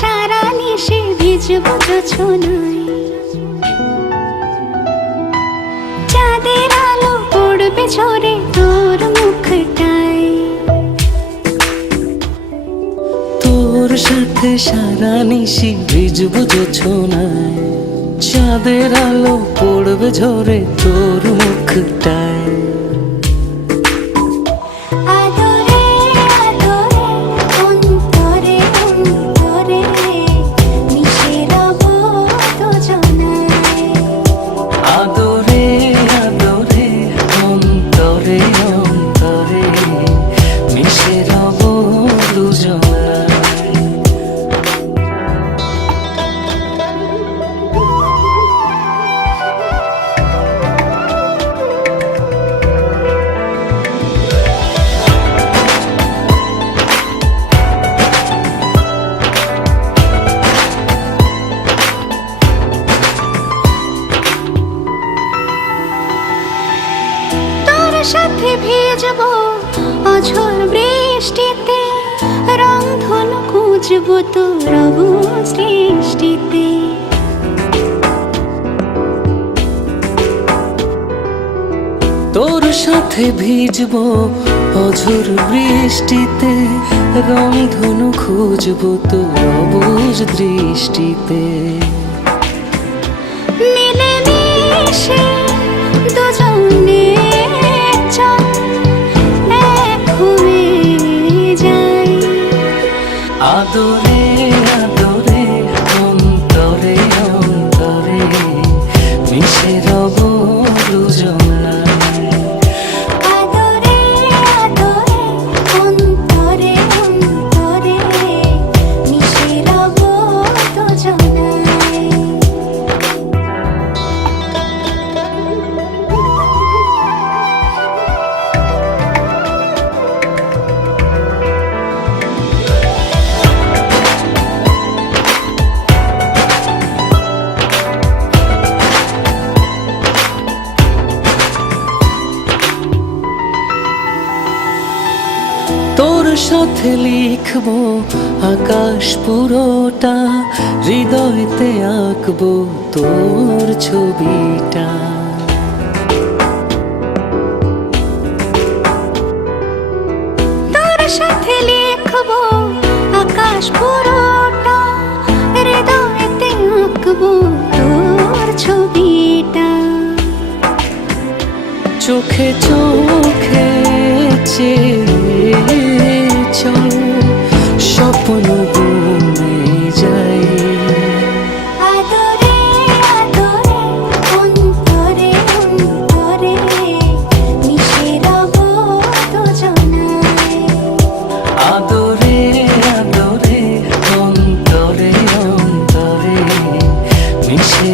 সারা নিশে ভিজবো জোছনায়, চাঁদের আলো পড়বে ঝরে তোর মুখটায়। তোর সাথে সারা নিশি ভিজবো জোছনায়, চাঁদের আলো পড়বে ঝরে তোর মুখটায়। সাথে ভিজবো অঝোর বৃষ্টিতে, রংধনু খুঁজবো তোর সৃষ্টিতে। তোর সাথে ভিজবো অঝোর বৃষ্টিতে, রংধনু খুঁজবো তোর অবুঝ দৃষ্টিতে। মিলে মিশে দুজনে আদরে আদরে অন্তরে অন্তরে মিশে রব দুজনায়। আদরে আদরে অন্তরে অন্তরে মিশে রব দুজনায়। তোর সাথে লিখবো আকাশ পুরোটা, হৃদয়তে আঁকবো তোর ছবিটা। তোর সাথে লিখবো আকাশ পুরোটা, হৃদয়তে আঁকবো তোর ছবিটা। চোখে চোখে চল স্বপ্ন বনে যাই। আদরে আদরে অন্তরে অন্তরে মিশে রব দুজনায়। আদরে আদরে অন্তরে অন্তরে মিশে